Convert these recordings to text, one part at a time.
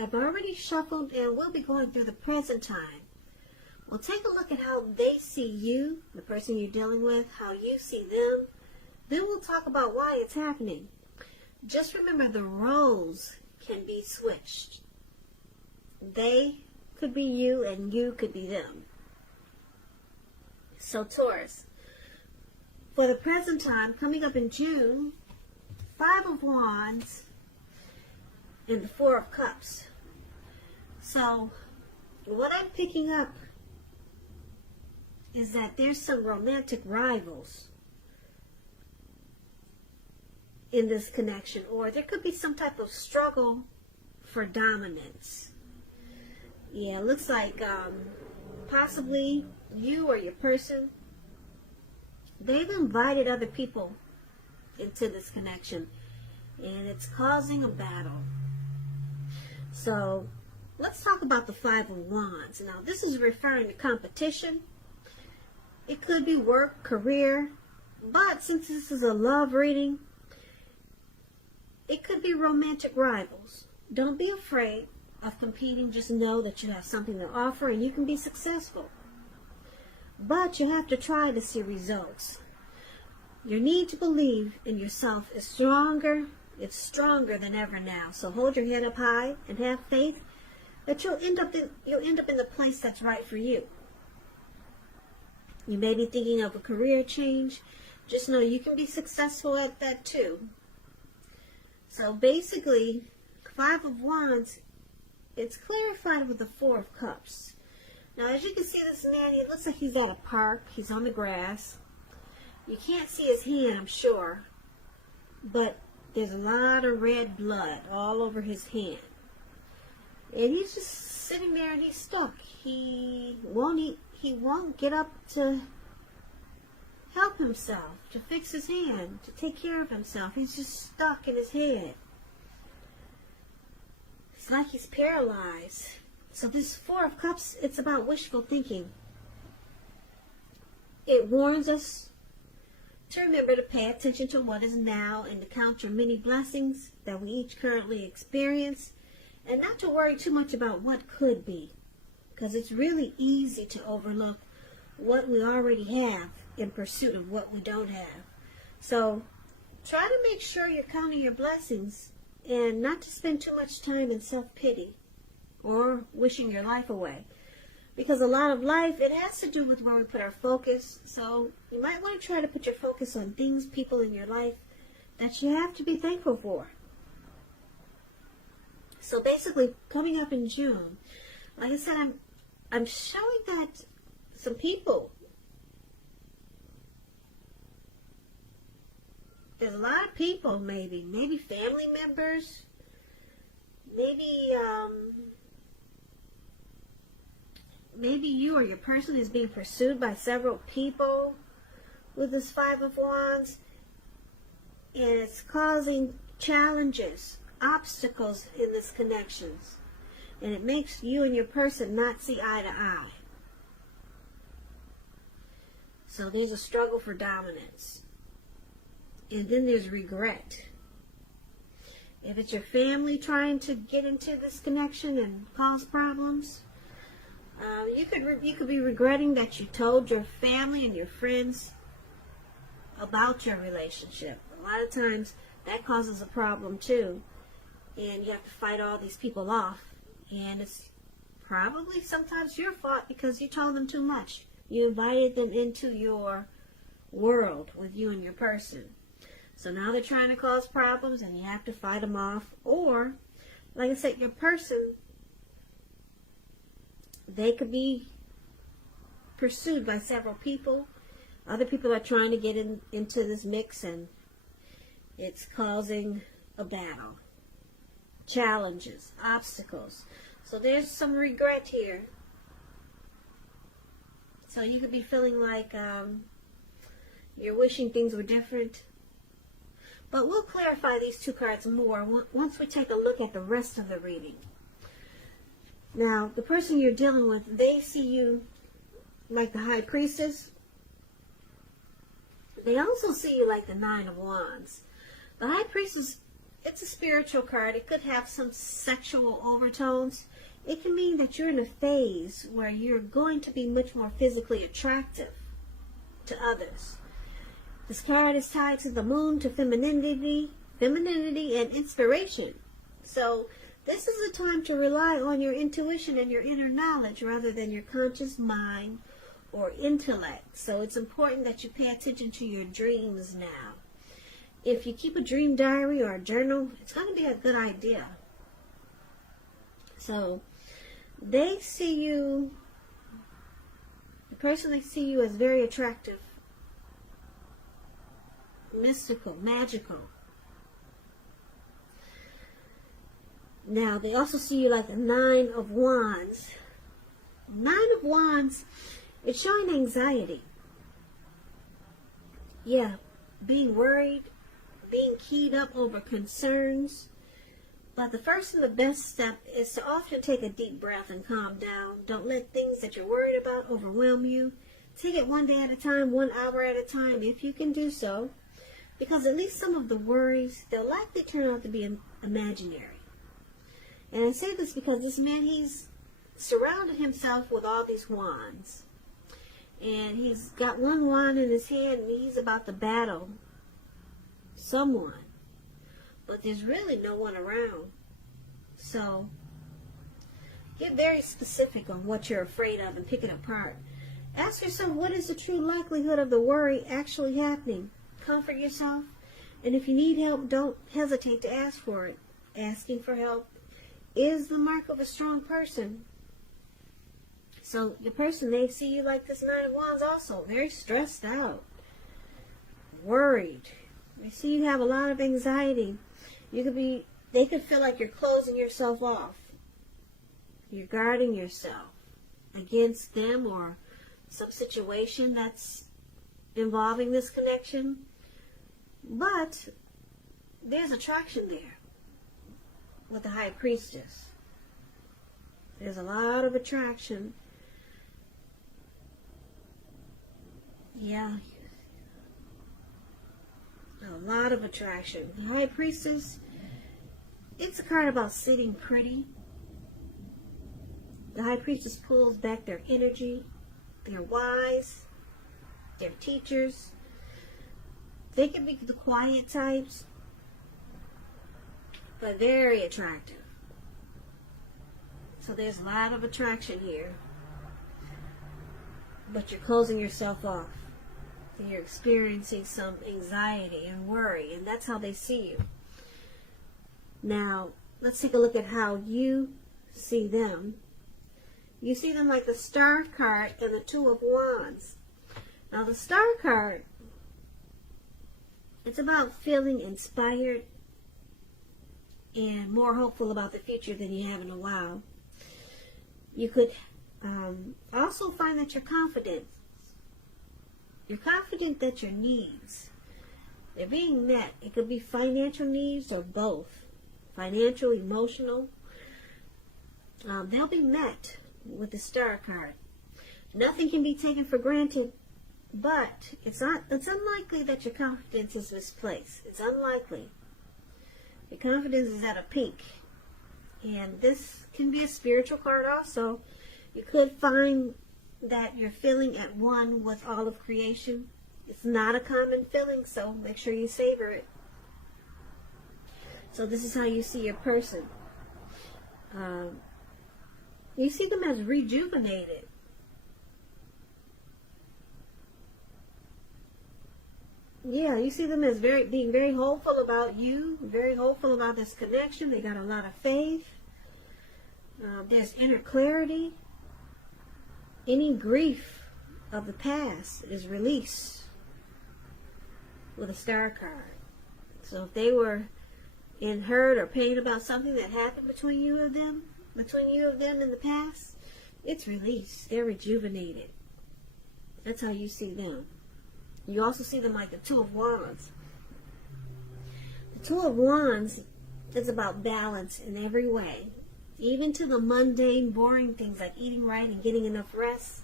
I've already shuffled and we'll be going through the present time. We'll take a look at how they see you, the person you're dealing with, how you see them. Then we'll talk about why it's happening. Just remember, the roles can be switched. They could be you and you could be them. So Taurus, for the present time, coming up in June, 5 of Wands and the 4 of Cups. So what I'm picking up is that there's some romantic rivals in this connection, or there could be some type of struggle for dominance. Yeah, it looks like possibly you or your person, they've invited other people into this connection, and it's causing a battle. So let's talk about the 5 of Wands. Now, this is referring to competition. It could be work, career, but since this is a love reading, it could be romantic rivals. Don't be afraid of competing. Just know that you have something to offer and you can be successful. But you have to try to see results. Your need to believe in yourself is stronger. It's stronger than ever now. So hold your head up high and have faith that you'll end up in the place that's right for you. You may be thinking of a career change. Just know you can be successful at that too. So basically, 5 of Wands, it's clarified with the 4 of Cups. Now, as you can see, this man, it looks like he's at a park. He's on the grass. You can't see his hand, I'm sure, but there's a lot of red blood all over his hand. And he's just sitting there and he's stuck. He won't get up to help himself, to fix his hand, to take care of himself. He's just stuck in his head. It's like he's paralyzed. So this 4 of Cups, it's about wishful thinking. It warns us to remember to pay attention to what is now and to count your many blessings that we each currently experience, and not to worry too much about what could be, because it's really easy to overlook what we already have in pursuit of what we don't have. So try to make sure you're counting your blessings and not to spend too much time in self-pity or wishing your life away. Because a lot of life, it has to do with where we put our focus. So you might want to try to put your focus on things, people in your life that you have to be thankful for. So basically, coming up in June, like I said, I'm showing that some people, there's a lot of people, maybe family members, maybe you or your person is being pursued by several people with this 5 of Wands, and it's causing challenges, obstacles in this connections, and it makes you and your person not see eye to eye. So there's a struggle for dominance. And then there's regret. If it's your family trying to get into this connection and cause problems, you could be regretting that you told your family and your friends about your relationship. A lot of times that causes a problem too, and you have to fight all these people off, and it's probably sometimes your fault because you told them too much. You invited them into your world with you and your person. So now they're trying to cause problems and you have to fight them off. Or, like I said, your person, they could be pursued by several people. Other people are trying to get into this mix, and it's causing a battle. Challenges, obstacles. So there's some regret here. So you could be feeling like you're wishing things were different. But we'll clarify these 2 cards more once we take a look at the rest of the reading. Now, the person you're dealing with, they see you like the High Priestess. They also see you like the 9 of Wands. The High Priestess it's a spiritual card. It could have some sexual overtones. It can mean that you're in a phase where you're going to be much more physically attractive to others. This card is tied to the moon, to femininity and inspiration. So this is a time to rely on your intuition and your inner knowledge rather than your conscious mind or intellect. So it's important that you pay attention to your dreams now. If you keep a dream diary or a journal, it's going to be a good idea. So they see you, the person they see you as very attractive, mystical, magical. Now, they also see you like the Nine of Wands. Nine of Wands, it's showing anxiety. Yeah, being worried, being keyed up over concerns. But the first and the best step is to often take a deep breath and calm down. Don't let things that you're worried about overwhelm you. Take it one day at a time, 1 hour at a time, if you can do so. Because at least some of the worries, they'll likely turn out to be imaginary. And I say this because this man, he's surrounded himself with all these wands. And he's got one wand in his hand and he's about to battle someone. But there's really no one around. So get very specific on what you're afraid of and pick it apart. Ask yourself, what is the true likelihood of the worry actually happening? Comfort yourself. And if you need help, don't hesitate to ask for it. Asking for help is the mark of a strong person. So the person, they see you like this Nine of Wands also, very stressed out, worried. They see you have a lot of anxiety. They could feel like you're closing yourself off. You're guarding yourself against them or some situation that's involving this connection. But there's attraction there with the High Priestess. There's a lot of attraction. Yeah. A lot of attraction. The High Priestess, it's a card about sitting pretty. The High Priestess pulls back their energy. They're wise. They're teachers. They can be the quiet types, but very attractive. So there's a lot of attraction here. But you're closing yourself off. And you're experiencing some anxiety and worry, and that's how they see you. Now, let's take a look at how you see them. You see them like the Star card and the Two of Wands. Now, the Star card, it's about feeling inspired and more hopeful about the future than you have in a while. You could also find that you're confident. You're confident that your needs, they're being met. It could be financial needs or both. Financial, emotional. They'll be met with the Star card. Nothing can be taken for granted, but it's unlikely that your confidence is misplaced. It's unlikely. Your confidence is at a peak. And this can be a spiritual card also. You could find that you're feeling at one with all of creation. It's not a common feeling, so make sure you savor it. So this is how you see your person. You see them as rejuvenated. Yeah, you see them as being very hopeful about you, very hopeful about this connection. They got a lot of faith. There's inner clarity. Any grief of the past is released with a Star card. So if they were in hurt or pain about something that happened between you and them in the past, it's released. They're rejuvenated. That's how you see them. You also see them like the Two of Wands. The Two of Wands is about balance in every way. Even to the mundane, boring things like eating right and getting enough rest.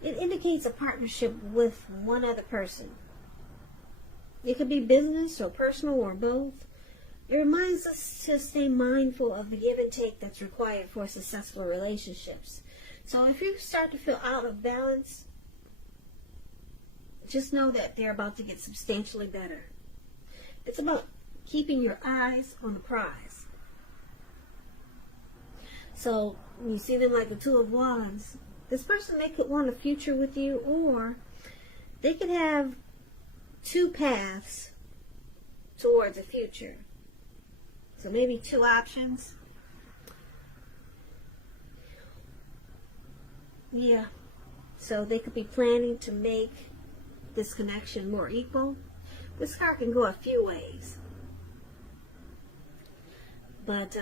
It indicates a partnership with one other person. It could be business or personal or both. It reminds us to stay mindful of the give and take that's required for successful relationships. So if you start to feel out of balance, just know that they're about to get substantially better. It's about keeping your eyes on the prize. So when you see them like the Two of Wands, this person, they could want a future with you, or they could have two paths towards a future. So maybe two options. Yeah. So they could be planning to make this connection more equal. This card can go a few ways. But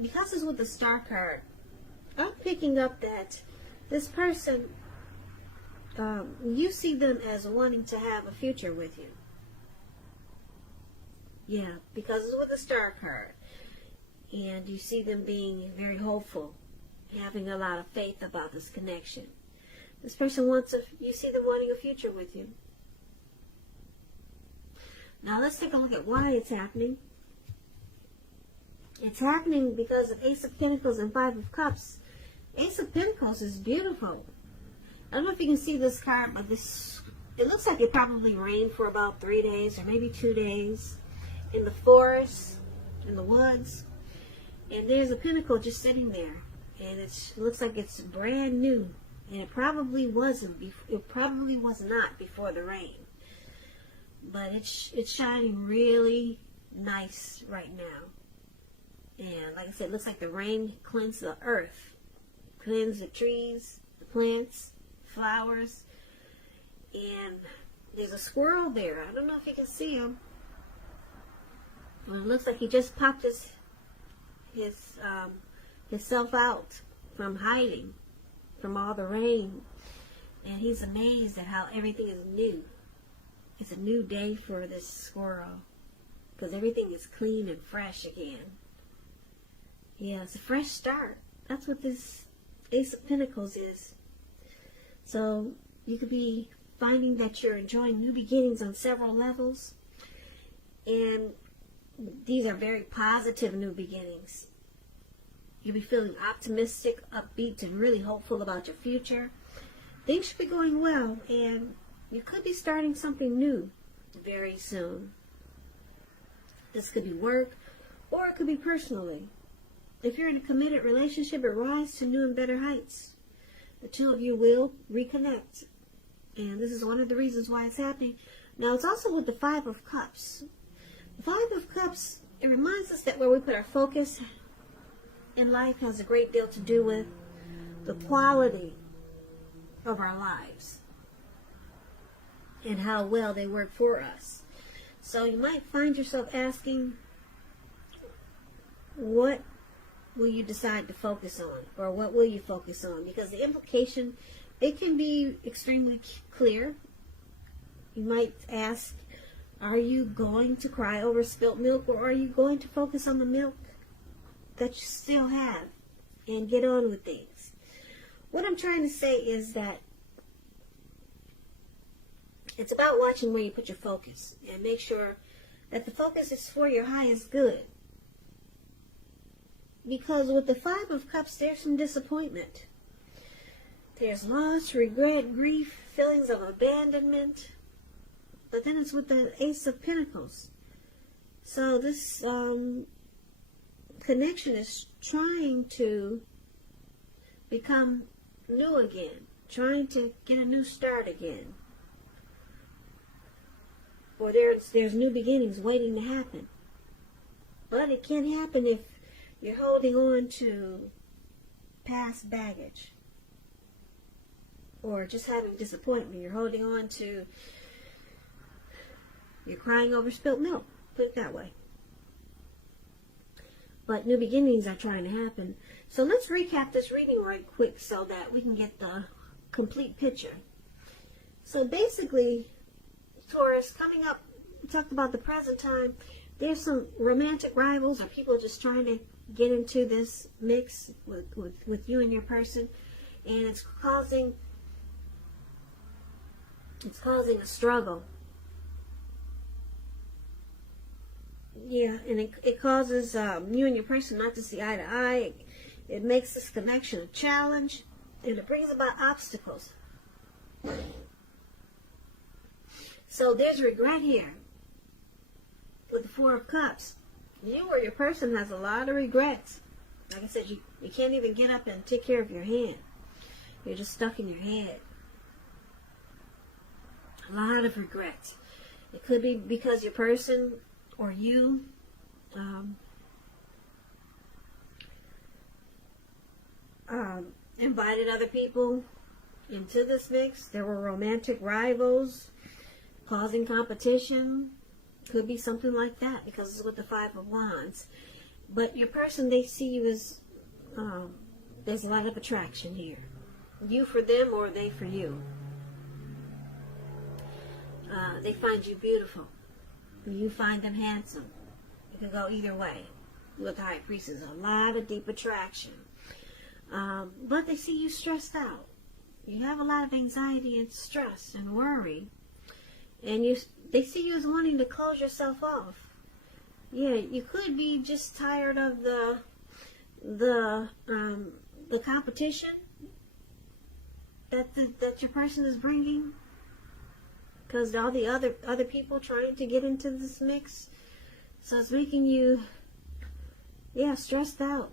because it's with the Star card, I'm picking up that this person, you see them as wanting to have a future with you. Yeah, because it's with the Star card. And you see them being very hopeful, having a lot of faith about this connection. This person you see them wanting a future with you. Now let's take a look at why it's happening. It's happening because of Ace of Pentacles and Five of Cups. Ace of Pentacles is beautiful. I don't know if you can see this card, but it looks like it probably rained for about 3 days or maybe 2 days in the forest, in the woods. And there's a pentacle just sitting there. And it looks like it's brand new. And it probably wasn't. It probably was not before the rain. But it's shining really nice right now. And like I said, it looks like the rain cleansed the earth. Cleansed the trees, the plants, flowers. And there's a squirrel there. I don't know if you can see him. Well, it looks like he just popped himself out from hiding from all the rain. And he's amazed at how everything is new. It's a new day for this squirrel. Because everything is clean and fresh again. Yeah, it's a fresh start. That's what this Ace of Pentacles is. So you could be finding that you're enjoying new beginnings on several levels. And these are very positive new beginnings. You'll be feeling optimistic, upbeat, and really hopeful about your future. Things should be going well, and you could be starting something new very soon. This could be work, or it could be personally. If you're in a committed relationship, it rises to new and better heights. The two of you will reconnect. And this is one of the reasons why it's happening. Now, it's also with the Five of Cups. The Five of Cups, it reminds us that where we put our focus in life has a great deal to do with the quality of our lives and how well they work for us. So you might find yourself asking, what will you decide to focus on? Or what will you focus on? Because the implication, it can be extremely clear. You might ask, are you going to cry over spilt milk, or are you going to focus on the milk that you still have and get on with things? What I'm trying to say is that it's about watching where you put your focus and make sure that the focus is for your highest good. Because with the Five of Cups, there's some disappointment. There's loss, regret, grief, feelings of abandonment. But then it's with the Ace of Pentacles. So this connection is trying to become new again. Trying to get a new start again. Or there's new beginnings waiting to happen. But it can't happen if you're holding on to past baggage. Or just having disappointment. You're holding on to... You're crying over spilt milk. Put it that way. But new beginnings are trying to happen. So let's recap this reading right quick so that we can get the complete picture. So basically, Taurus, coming up, we talked about the present time. There's some romantic rivals or people just trying to get into this mix with you and your person. And it's causing a struggle. Yeah, and it causes you and your person not to see eye to eye. It makes this connection a challenge, and it brings about obstacles. So there's regret here with the Four of Cups. You or your person has a lot of regrets. Like I said, you can't even get up and take care of your hand. You're just stuck in your head. A lot of regrets. It could be because your person or you invited other people into this mix. There were romantic rivals causing competition. Could be something like that because it's with the Five of Wands. But your person, they see you as there's a lot of attraction here. You for them or they for you. They find you beautiful. You find them handsome. It could go either way. With the High Priestess, a lot of deep attraction. But they see you stressed out. You have a lot of anxiety and stress and worry. And they see you as wanting to close yourself off. Yeah, you could be just tired of the competition that your person is bringing, because all the other people trying to get into this mix. So it's making you, stressed out,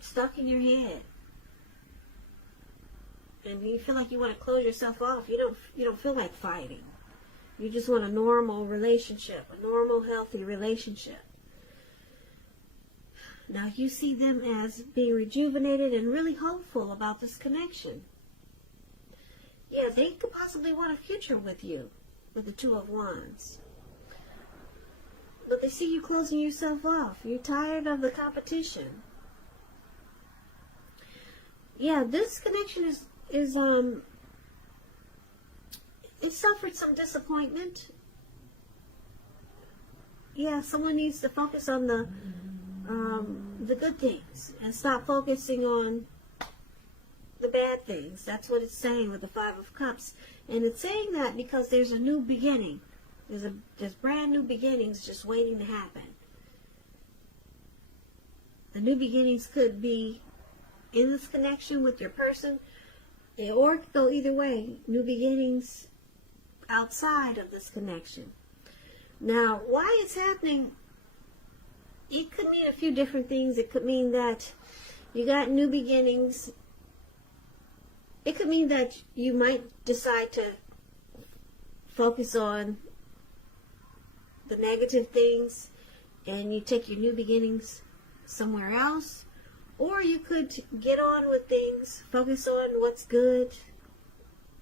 stuck in your head, and you feel like you want to close yourself off. You don't feel like fighting. You just want a normal relationship, a normal, healthy relationship. Now you see them as being rejuvenated and really hopeful about this connection. Yeah, they could possibly want a future with you, with the Two of Wands. But they see you closing yourself off. You're tired of the competition. Yeah, this connection is it suffered some disappointment. Yeah, someone needs to focus on the good things and stop focusing on the bad things. That's what it's saying with the Five of Cups. And it's saying that because there's a new beginning. There's brand new beginnings just waiting to happen. The new beginnings could be in this connection with your person, or it could go either way. New beginnings outside of this connection. Now, why it's happening, it could mean a few different things. It could mean that you got new beginnings. It could mean that you might decide to focus on the negative things and you take your new beginnings somewhere else. Or you could get on with things, focus on what's good,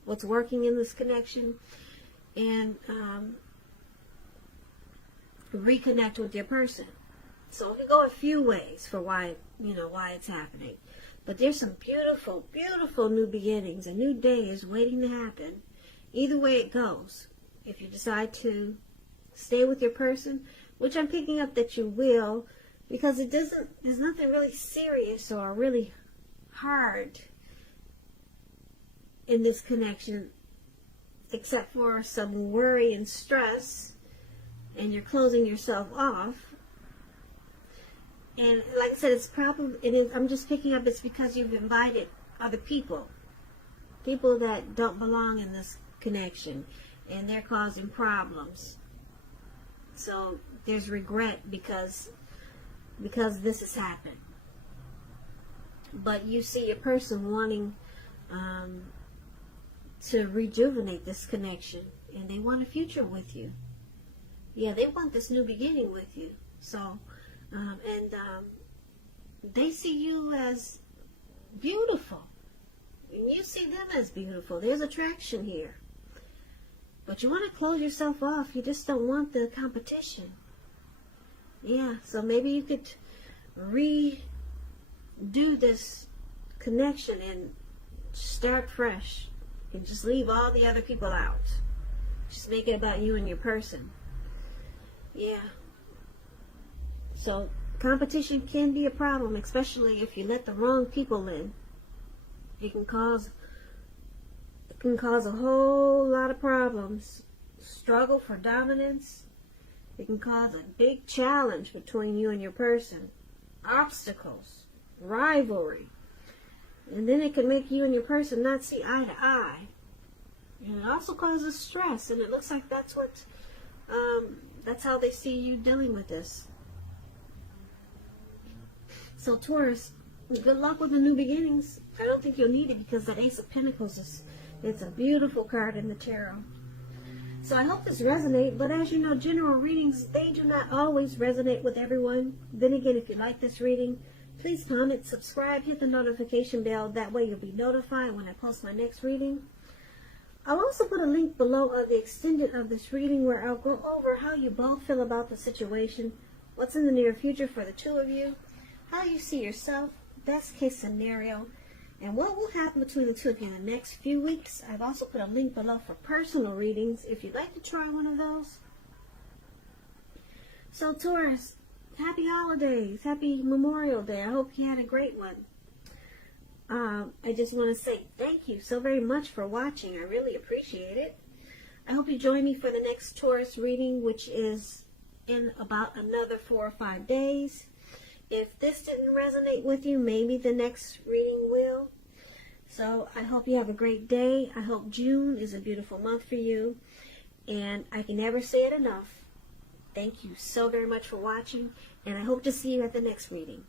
what's working in this connection, and reconnect with your person. So it could go a few ways for why it's happening. But there's some beautiful, beautiful new beginnings. A new day is waiting to happen. Either way it goes. If you decide to stay with your person, which I'm picking up that you will, because there's nothing really serious or really hard in this connection except for some worry and stress, and you're closing yourself off. And like I said, it's probably, I'm just picking up it's because you've invited other people that don't belong in this connection, and they're causing problems. So there's regret because this has happened. But you see your person wanting to rejuvenate this connection, and they want a future with you. Yeah, they want this new beginning with you. So, they see you as beautiful, and you see them as beautiful. There's attraction here. But you want to close yourself off. You just don't want the competition. Yeah, so maybe you could redo this connection and start fresh and just leave all the other people out. Just make it about you and your person. Yeah. So competition can be a problem, especially if you let the wrong people in. It can cause a whole lot of problems. struggle for dominance. It can cause a big challenge between you and your person. Obstacles, rivalry. And then it can make you and your person not see eye to eye. And it also causes stress, and it looks like that's how they see you dealing with this. So Taurus, good luck with the new beginnings. I don't think you'll need it because that Ace of Pentacles it's a beautiful card in the tarot. So I hope this resonates, but as you know, general readings, they do not always resonate with everyone. Then again, if you like this reading, please comment, subscribe, hit the notification bell. That way you'll be notified when I post my next reading. I'll also put a link below of the extended of this reading where I'll go over how you both feel about the situation, what's in the near future for the two of you, how you see yourself, best case scenario, and what will happen between the two of you in the next few weeks. I've also put a link below for personal readings if you'd like to try one of those. So Taurus, happy holidays, happy Memorial Day. I hope you had a great one. I just want to say thank you so very much for watching. I really appreciate it. I hope you join me for the next Taurus reading, which is in about another 4 or 5 days. If this didn't resonate with you, maybe the next reading will. So I hope you have a great day. I hope June is a beautiful month for you. And I can never say it enough. Thank you so very much for watching. And I hope to see you at the next reading.